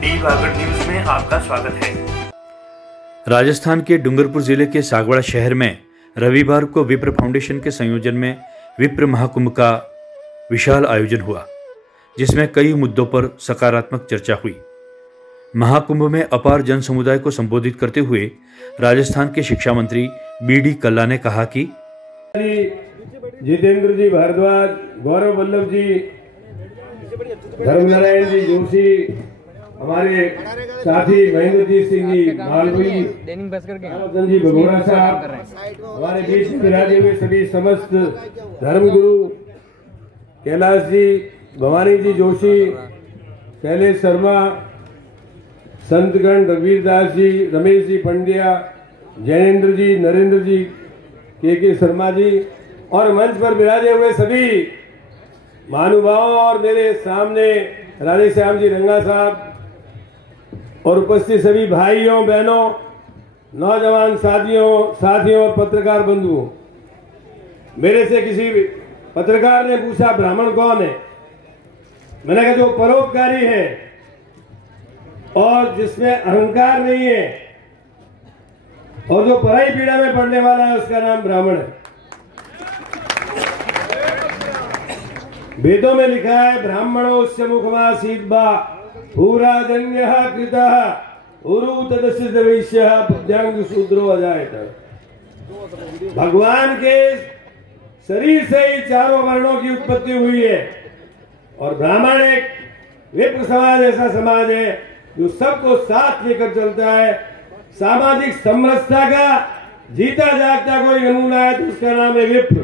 Diwakar news में आपका स्वागत है। राजस्थान के डूंगरपुर जिले के सागवाड़ा शहर में रविवार को विप्र फाउंडेशन के संयोजन में विप्र महाकुंभ का विशाल आयोजन हुआ, जिसमें कई मुद्दों पर सकारात्मक चर्चा हुई। महाकुंभ में अपार जन समुदाय को संबोधित करते हुए राजस्थान के शिक्षा मंत्री बी.डी. कल्ला ने कहा कि जितेंद्र जी भारद्वाज, गौरव वल्लभ जी, धर्मनारायण जी जोशी, हमारे साथी महेंद्रजीत सिंह जी मालवी, जी भगोड़ा साहब, हमारे बीच में विराजे हुए सभी समस्त धर्मगुरु कैलाश जी, भवानी जी जोशी, शैलेश शर्मा, संतगण रघुवीर दास जी, रमेश जी पंड्या, जैनेन्द्र जी, नरेंद्र जी, के शर्मा जी और मंच पर विराजे हुए सभी महानुभावों और मेरे सामने राधेश्याम जी रंगा साहब और उपस्थित सभी भाइयों बहनों, नौजवान साथियों और पत्रकार बंधुओं। मेरे से किसी पत्रकार ने पूछा ब्राह्मण कौन है। मैंने कहा जो परोपकारी है और जिसमें अहंकार नहीं है और जो पराई पीड़ा में पड़ने वाला है, उसका नाम ब्राह्मण है। वेदों में लिखा है ब्राह्मणोस्य मुखमासीत् बा भूराजन्यः कृतः उरु तदस्य वैश्यः पद्यांग शूद्रो अजायत। भगवान के शरीर से ही चारों वर्णों की उत्पत्ति हुई है और ब्राह्मण एक विप्र समाज ऐसा समाज है जो सबको साथ लेकर चलता है। सामाजिक समरसता का जीता जागता कोई नमूना है तो उसका नाम है विप्र।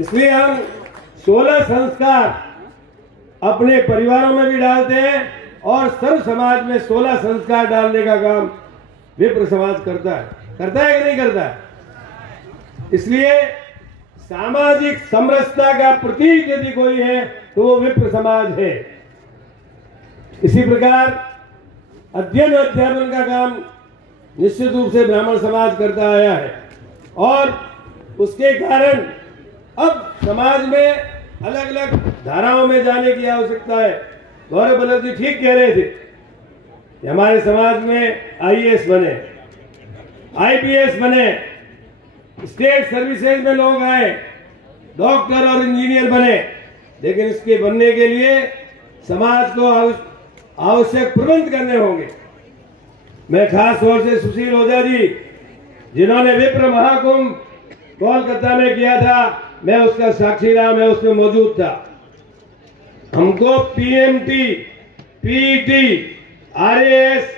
इसलिए हम 16 संस्कार अपने परिवारों में भी डालते हैं और सर्व समाज में 16 संस्कार डालने का काम विप्र समाज करता है कि नहीं करता है। इसलिए सामाजिक समरसता का प्रतीक यदि कोई है तो वो विप्र समाज है। इसी प्रकार अध्ययन और अध्यापन का काम निश्चित रूप से ब्राह्मण समाज करता आया है और उसके कारण अब समाज में अलग अलग धाराओं में जाने की आवश्यकता है। गौरव वल्लभ जी ठीक कह रहे थे कि हमारे समाज में आईएएस बने, आईपीएस बने, स्टेट सर्विसेज में लोग आए, डॉक्टर और इंजीनियर बने, लेकिन इसके बनने के लिए समाज को आवश्यक प्रबंध करने होंगे। मैं खास तौर से सुशील ओझा जी जिन्होंने विप्र महाकुंभ कोलकाता में किया था, मैं उसका साक्षी रहा, मैं उसमें मौजूद था। हमको पीएमटी, पीईटी, आरएएस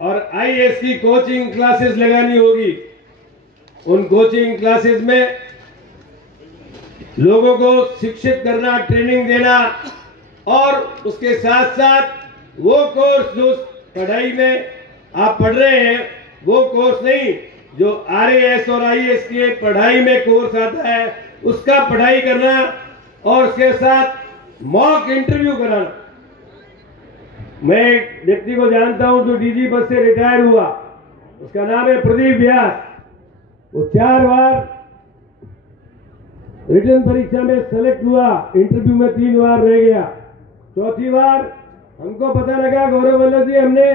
और आईएएस की कोचिंग क्लासेस लगानी होगी। उन कोचिंग क्लासेस में लोगों को शिक्षित करना, ट्रेनिंग देना और उसके साथ साथ वो कोर्स जो पढ़ाई में आप पढ़ रहे हैं वो कोर्स नहीं, जो आरएएस और आईएएस के पढ़ाई में कोर्स आता है उसका पढ़ाई करना और उसके साथ मॉक इंटरव्यू कराना। मैं एक व्यक्ति को जानता हूं जो डीजी पद से रिटायर हुआ, उसका नाम है प्रदीप व्यास। वो 4 बार रिटन परीक्षा में सेलेक्ट हुआ, इंटरव्यू में 3 बार रह गया। चौथी बार हमको पता लगा गौरव वल्लभ जी हमने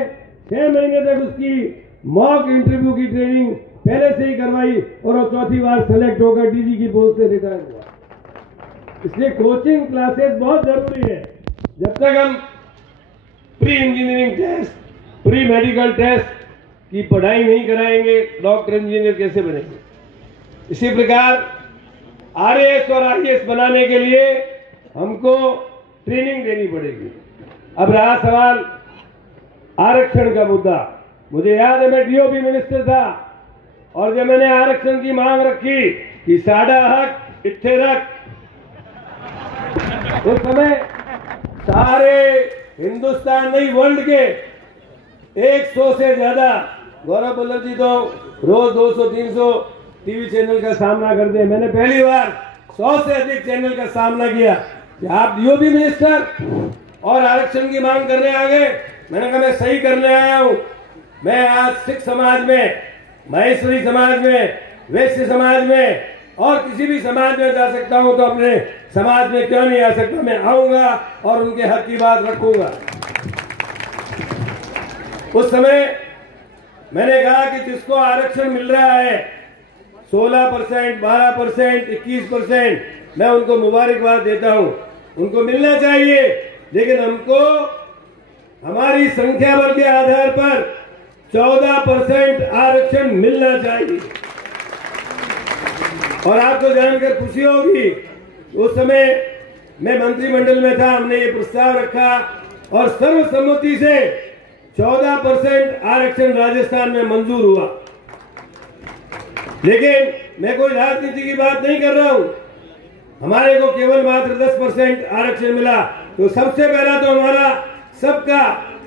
6 महीने तक उसकी मॉक इंटरव्यू की ट्रेनिंग पहले से ही करवाई और वो चौथी बार सेलेक्ट होकर डीजी की पोस्ट से रिटायर हुआ। इसलिए कोचिंग क्लासेस बहुत जरूरी है। जब तक हम pre engineering test, pre medical test की पढ़ाई नहीं कराएंगे, डॉक्टर इंजीनियर कैसे बनेंगे। इसी प्रकार आरएएस और आईएएस बनाने के लिए हमको ट्रेनिंग देनी पड़ेगी। अब रहा सवाल आरक्षण का मुद्दा। मुझे याद है मैं डीओपी मिनिस्टर था और जब मैंने आरक्षण की मांग रखी कि साडा हक इत्थे रख, उस समय सारे हिंदुस्तान नहीं वर्ल्ड के 100 से ज्यादा, गौरव वल्लभ जी तो रोज 200-300 टीवी चैनल का सामना करते हैं, मैंने पहली बार 100 से अधिक चैनल का सामना किया कि आप डीओपी मिनिस्टर और आरक्षण की मांग करने आ गए। मैंने कहा मैं सही करने आया हूं। मैं आज सिख समाज में, महेश्वरी समाज में, वैश्य समाज में और किसी भी समाज में जा सकता हूं तो अपने समाज में क्यों नहीं आ सकता। मैं आऊंगा और उनके हक की बात रखूंगा। उस समय मैंने कहा कि जिसको आरक्षण मिल रहा है 16%, 12%, 21%, मैं उनको मुबारकबाद देता हूं, उनको मिलना चाहिए। लेकिन हमको हमारी संख्या बल के आधार पर 14% आरक्षण मिलना चाहिए। और आपको जानकर खुशी होगी, उस समय मैं मंत्रिमंडल में था, हमने ये प्रस्ताव रखा और सर्वसम्मति से 14% आरक्षण राजस्थान में मंजूर हुआ। लेकिन मैं कोई राजनीति की बात नहीं कर रहा हूं, हमारे को केवल मात्र 10% आरक्षण मिला। तो सबसे पहला तो हमारा सबका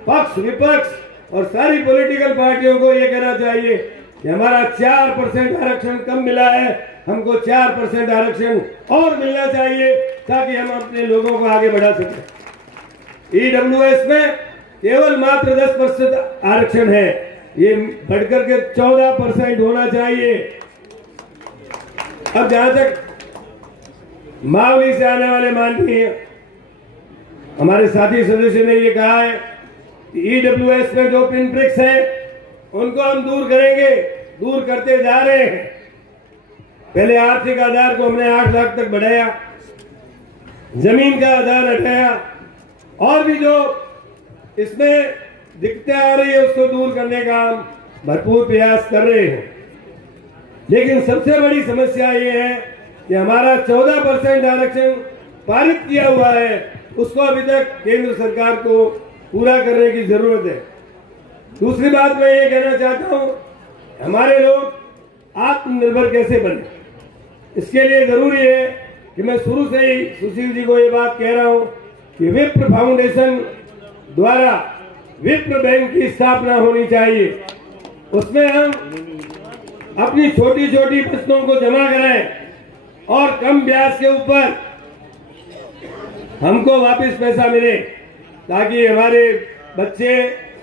पक्ष विपक्ष और सारी पॉलिटिकल पार्टियों को ये कहना चाहिए कि हमारा 4% आरक्षण कम मिला है, हमको 4% आरक्षण और मिलना चाहिए ताकि हम अपने लोगों को आगे बढ़ा सकें। ईडब्ल्यूएस में केवल मात्र 10% आरक्षण है, ये बढ़कर के 14% होना चाहिए। अब जहां तक मावली से आने वाले माननीय हमारे साथी सदस्य ने ये कहा है कि ईडब्ल्यूएस में जो पिन ब्रिक्स है उनको हम दूर करेंगे, दूर करते जा रहे हैं। पहले आर्थिक आधार को हमने 8 लाख तक बढ़ाया, जमीन का आधार हटाया, और भी जो इसमें दिक्कतें आ रही है उसको दूर करने का हम भरपूर प्रयास कर रहे हैं। लेकिन सबसे बड़ी समस्या ये है कि हमारा 14% आरक्षण पारित किया हुआ है, उसको अभी तक केंद्र सरकार को पूरा करने की जरूरत है। दूसरी बात मैं ये कहना चाहता हूं, हमारे लोग आत्मनिर्भर कैसे बने, इसके लिए जरूरी है कि मैं शुरू से ही सुशील जी को ये बात कह रहा हूं कि विप्र फाउंडेशन द्वारा विप्र बैंक की स्थापना होनी चाहिए। उसमें हम अपनी छोटी छोटी फसलों को जमा कराएं और कम ब्याज के ऊपर हमको वापस पैसा मिले, ताकि हमारे बच्चे,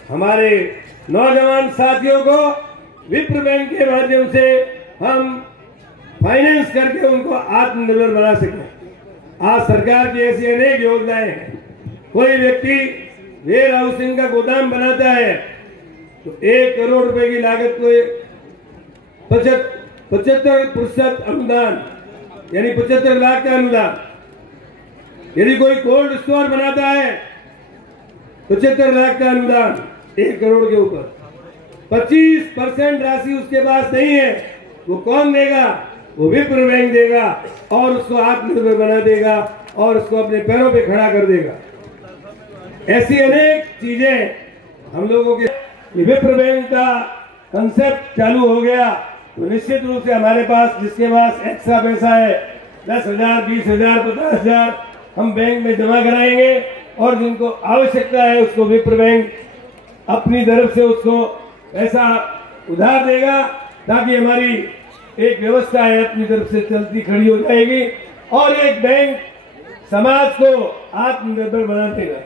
हमारे नौजवान साथियों को विप्र बैंक के माध्यम से हम फाइनेंस करके उनको आत्मनिर्भर बना सकें। आज सरकार की ऐसी अनेक योजनाएं हैं। कोई व्यक्ति वेयर हाउसिंग का गोदाम बनाता है तो 1 करोड़ रुपए की लागत को 75% अनुदान, यानी 75 लाख का अनुदान। यदि कोई कोल्ड स्टोर बनाता है 75 लाख का अनुदान 1 करोड़ के ऊपर। 25% राशि उसके पास नहीं है, वो कौन देगा? वो विप्र बैंक देगा और उसको आत्मनिर्भर बना देगा और उसको अपने पैरों पे खड़ा कर देगा। ऐसी अनेक चीजें हम लोगों के विप्र बैंक का कंसेप्ट चालू हो गया तो निश्चित रूप से हमारे पास, जिसके पास एक्स्ट्रा पैसा है 10,000, 20,000, 50,000 हम बैंक में जमा कराएंगे और जिनको आवश्यकता है उसको विप्र बैंक अपनी तरफ से उसको पैसा उधार देगा, ताकि हमारी एक व्यवस्था है अपनी तरफ से चलती खड़ी हो जाएगी और एक बैंक समाज को आत्मनिर्भर बना देगा।